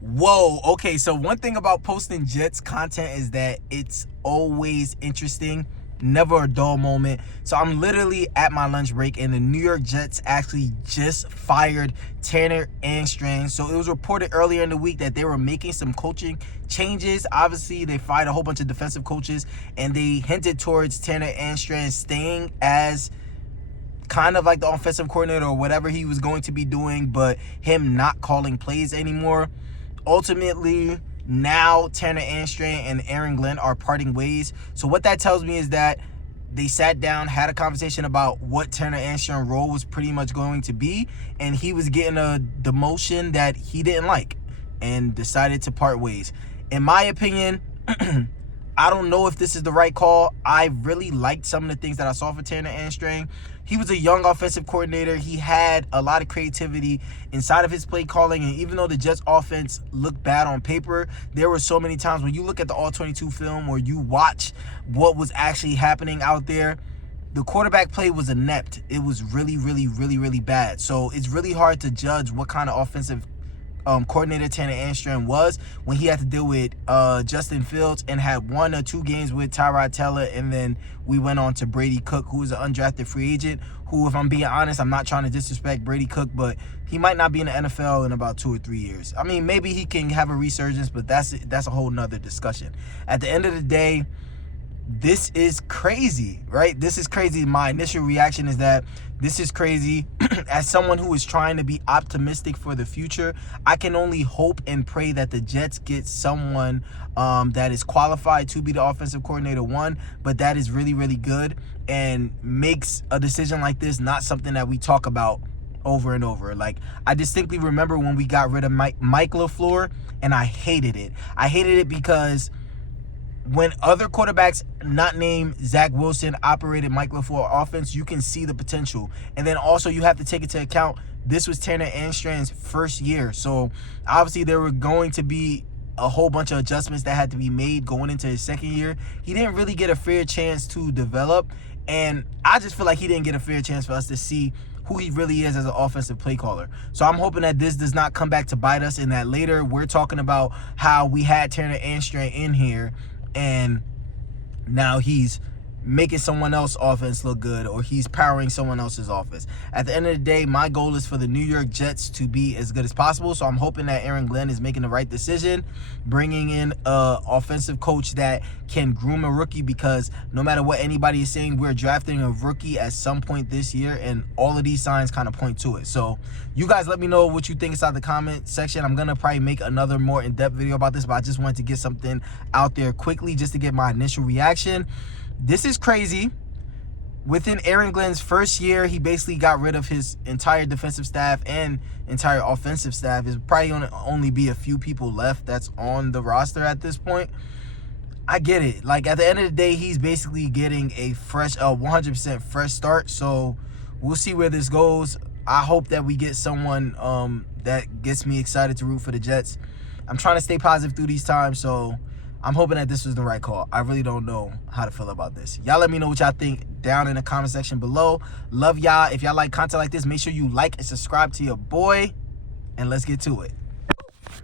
Whoa, okay, so one thing about posting Jets content is that it's always interesting, never a dull moment. So I'm literally at my lunch break, and the New York Jets actually just fired Tanner Engstrand. So it was reported earlier in the week that they were making some coaching changes. Obviously, they fired a whole bunch of defensive coaches, and they hinted towards Tanner Engstrand staying as kind of like the offensive coordinator or whatever he was going to be doing, but him not calling plays anymore. Ultimately, now Tanner Engstrand and Aaron Glenn are parting ways. So what that tells me is that they sat down, had a conversation about what Tanner Engstrand's role was pretty much going to be, and he was getting a demotion that he didn't like and decided to part ways. In my opinion, I don't know if this is the right call. I really liked some of the things that I saw for Tanner Engstrand. He was a young offensive coordinator. He had a lot of creativity inside of his play calling, and even though the Jets offense looked bad on paper, there were so many times when you look at the All-22 film or you watch what was actually happening out there, the quarterback play was inept. It was really bad. So it's really hard to judge what kind of offensive coordinator Tanner Engstrand was when he had to deal with Justin Fields and had 1 or 2 games with Tyrod Taylor, and then we went on to Brady Cook, who is an undrafted free agent, who, if I'm being honest, I'm not trying to disrespect Brady Cook, but he might not be in the NFL in about 2 or 3 years. I mean, maybe he can have a resurgence, but that's a whole nother discussion. At the end of the day, this is crazy, right? This is crazy. My initial reaction is that this is crazy. As someone who is trying to be optimistic for the future, I can only hope and pray that the Jets get someone that is qualified to be the offensive coordinator, one, but that is really good and makes a decision like this not something that we talk about over and over. Like, I distinctly remember when we got rid of Mike LaFleur, and I hated it. I hated it because when other quarterbacks not named Zach Wilson operated Mike LaFleur offense, you can see the potential. And then also you have to take into account this was Tanner Engstrand's first year. So obviously there were going to be a whole bunch of adjustments that had to be made going into his second year. He didn't really get a fair chance to develop. And I just feel like he didn't get a fair chance for us to see who he really is as an offensive play caller. So I'm hoping that this does not come back to bite us, and that later we're talking about how we had Tanner Engstrand in here and now he's making someone else's offense look good, or he's powering someone else's offense. At the end of the day, my goal is for the New York Jets to be as good as possible. So I'm hoping that Aaron Glenn is making the right decision, bringing in an offensive coach that can groom a rookie, because no matter what anybody is saying, we're drafting a rookie at some point this year, and all of these signs kind of point to it. So you guys let me know what you think inside the comment section. I'm going to probably make another more in-depth video about this, but I just wanted to get something out there quickly just to get my initial reaction. This is crazy. Within Aaron Glenn's first year, he basically got rid of his entire defensive staff and entire offensive staff. There's probably going to only be a few people left that's on the roster at this point. I get it. Like, at the end of the day, he's basically getting a fresh, 100% fresh start. So we'll see where this goes. I hope that we get someone that gets me excited to root for the Jets. I'm trying to stay positive through these times, so I'm hoping that this was the right call. I really don't know how to feel about this. Y'all let me know what y'all think down in the comment section below. Love y'all. If y'all like content like this, make sure you like and subscribe to your boy, and let's get to it.